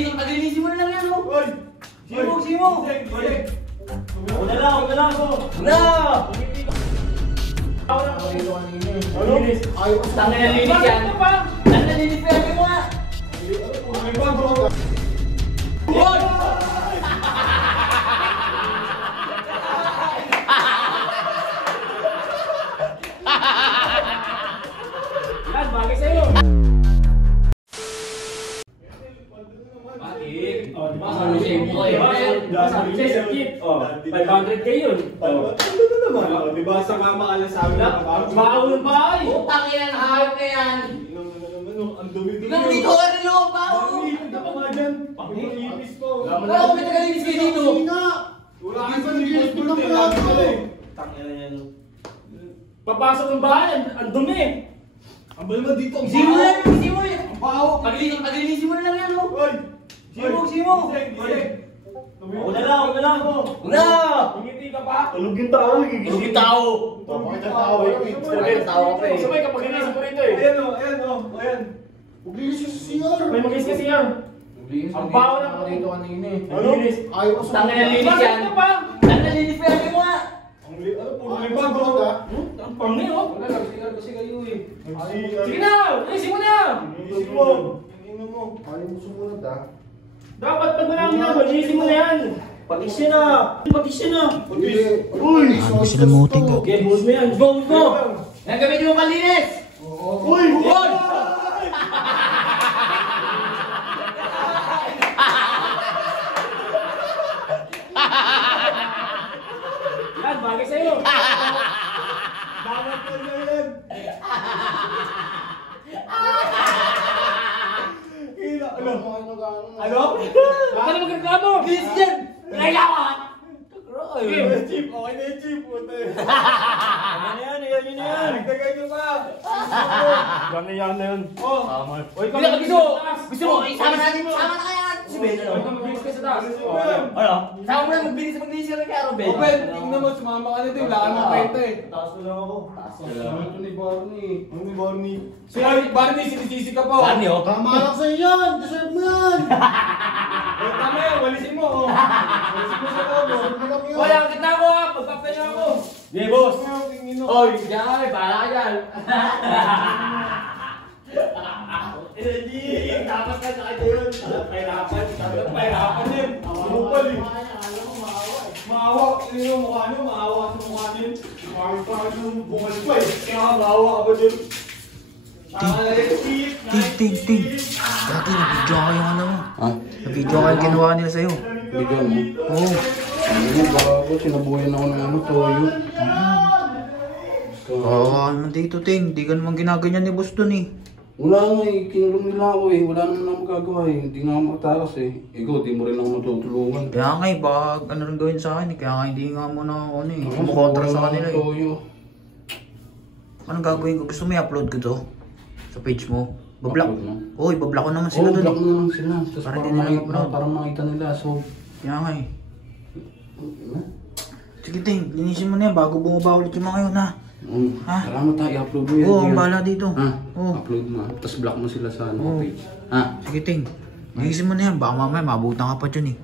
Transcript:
Paglinisin mo na lang yan, oh. Hoy! Simo! Ako na lang ako. Na! Ano? Tangin na linis yan. Tangin na linis yan mo nga. Hoy! Yan, bagay sa'yo. Bakit? Oh, diba sabi sa'yo sa kit? Oh, 500k yun. Oh. Ano naman? Diba sa mama alas sa amin? Bakaw ng bahay. Utang yan, hayop na yan. Ang dumi-dumi. Ikaw dito ka rin yung bao. Pag-iipit ka pa nga dyan. Pag-iipis ko. Wala ko may tagalinis kayo dito. Wala ka sa linis ko na lagi ka eh. Tangin na yan. Papasok ng bahay, ang dumi. Ang bala mo dito. Simo yan, simo yan. Ang baho. Paglinisin mo na lang yan, oh. Hoy! Simo! Ako na lang ako. Na! Hingiti ka pa. Tulog yung tao. Tulog yung tao. Bakit ang tao eh? Bakit tao ka pa eh? Sabay kapag inisin mo rito eh. Ayan. Puglinis yung CR. May mag-is kasi yan. Ang baho ng dito kanina eh. Ano? Linis. Ayaw ko Tangin na linis Bakit yan. ka pa? Tangin na linis yan mo nga. Puro limbag ko ka. Ang pangin oh. Wala, nagsigar kasi kayo eh. Sige na, inisin mo na. Inisip mo. Ininom mo. Ayaw mo sumunod ah. Dapat pag marami na, inisin mo na yan. Patisya na. Patisya na. Uy! Hindi sila muting ka. Okay, buhos mo yan. Go! Yan gamitin mo malinis. Uy! Hoy! Yan, bagay sa'yo. Dapat ko na yan. Ano? Ano? Huwag ka na magreklamo. Linis yan. Kailangan. Okay, Chip. Okay na yung Chip. Puta. Yan na yan. Nagdagay nyo pa. Yan na yun. Oh. Uy, Hindi ka gusto mo, isama natin, sama na kaya si Ben. Huwag ka mag-bilis ka sa taas. Ano? Sama mo na magbilis ka na kaya Ben. Ben, tingnan mo. Sumama ka na din. Wala ka ng kwenta eh. Taas mo lang ako. Ito ni Barney. Ano ni Barney? Si Barney, sinisisi ka pa. Barney, oh. Tama lang sa'yo yan! Deserve mo yan! Tama yan. Walisin mo. Walisin mo sa tobo. Wala, ang ganda mo ha. Pagpapay na ako. Yeah, boss. Oy, diyan, bahala ka dyan. Dapat ka sa kanya yun. Pahirapan. Dapat pahirapan yun. Sinupal eh. Maawa. Sino yung mukha nyo? Maawa sa mukha nyo. Parang yung bungal pa eh. Kaya maawa ka ba dyan? Ting. Dati, nabidyo ka yung ano mo. Ha? Nabidyo ka yung ginawa nila sa'yo. Bigyan mo. Oo. Ano bago? Sinabuhay na ako ng ano, toyo. Oo, naman dito, Ting. Di ka naman ginaganyan ni boss dun eh. Wala nga eh, kinulong nila ako eh. Wala naman ako magagawa eh. Hindi nga ako makatakas eh. Ikaw, di mo rin ako matutulungan. Kaya nga eh, baka ano rin gawin sa akin eh. Kaya nga hindi nga mo na ako ano eh. Kumukontra sa kanila eh. Toyo. Anong gagawin ko? Gusto mo i-upload ko to? Sa page mo? Bablock? Upload mo? Oo, ibablock ko naman sila dun block eh. na lang sila. Tapos Para para, di nila makita, i-upload. para makita nila. So, Kaya nga eh. Sige, Ting. Linisin mo na yan bago bumaba ulit yung mga yun ha. Ha? Salamat ha, i-upload mo yan. Oo, ang Yan. bahala dito. Ha? Oo. Upload mo. Tapos block mo sila sa Oo. ano, page. Ha? Sige, Ting. Linisin mo na yan. Baka mamaya mabutan ka pa dyan eh.